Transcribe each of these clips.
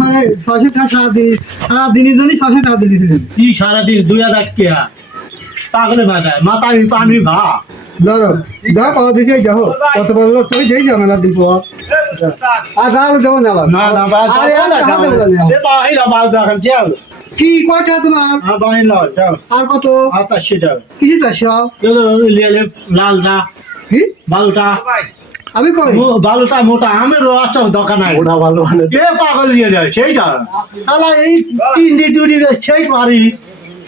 মানে 600 টাকা সারাদিনের জন্য 600 টাকা দিয়েছিলেন। কি সারাদিন 2000 টাকা পাগলে বাজায় মাথায় পানি ভা ধরো কত দিতে যাও কত বললো তুই যেই যাবে না দিব আর যাও দেবো না না না আরে বাই না বাল দেখেন যাও কি কয়টা তোমার বাই না যাও আর কত আতাশে যাও কি চাষ লিয়ে লালটা কি বালুটা আমি কই বালুটা মোটা আমের রসটা দোকান নাই ওটা ভালো ভালো কে পাগল নিয়ে যায় সেইটা তাহলে এই তিনটি দুটি সেই পারি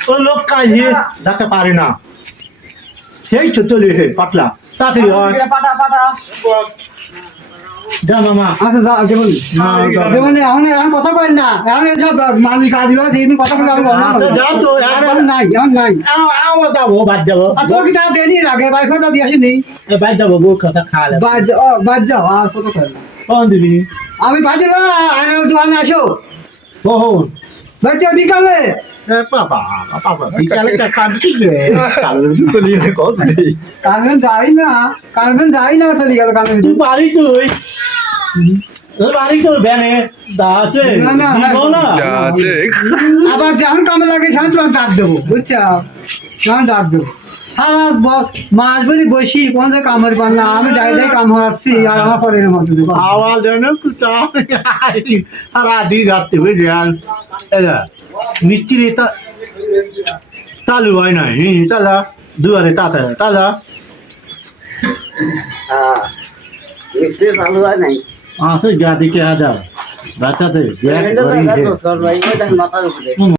ও লোক কাজে দেখতে পারে না সেই চলে পাতলা তাড়াতাড়ি হয় যা মামা আচ্ছা যা দেবো দেবো এখন কথা কই না এখন সব মানুষ কাজ দিবা তুমি কথা কই আমি যা তো এখন নাই আমার যাবো বাদ যাবো আর তোর কি টাকা দেনি আগে বাইকটা দিয়ে আসিনি বাদ যাবো বউ কথা খাওয়ালে বাদ যাও আর কথা কই না কখন দিবি আমি বাজে না দোকানে আসো কখন বাচ্চা বিকালে বাবা বাবা বিকালে কাজ কি কারণ যাই না চলে গেল কারণ তুই বাড়ি তুই বাড়ি তোর ব্যানে দাঁতে না, না, না যাতে আবার যখন কামে লাগে সেখানে তোমার ডাক দেবো বুঝছো তখন ডাক দেবো সারা মাস বলি বসি কোনো জায়গায় কামের পার না আমি ডাইরেক্ট কাম হারছি আর আমার পরের মতো দেবো আওয়াজ যেন আর আধি রাত্রে বুঝলেন মিস্ত্রি চালু হয় না তালা দুয়ারে তালা মিস্ত্রি চালু হয় নাই আছে যা দিকে হাজার বাচ্চাদের মাথার উপরে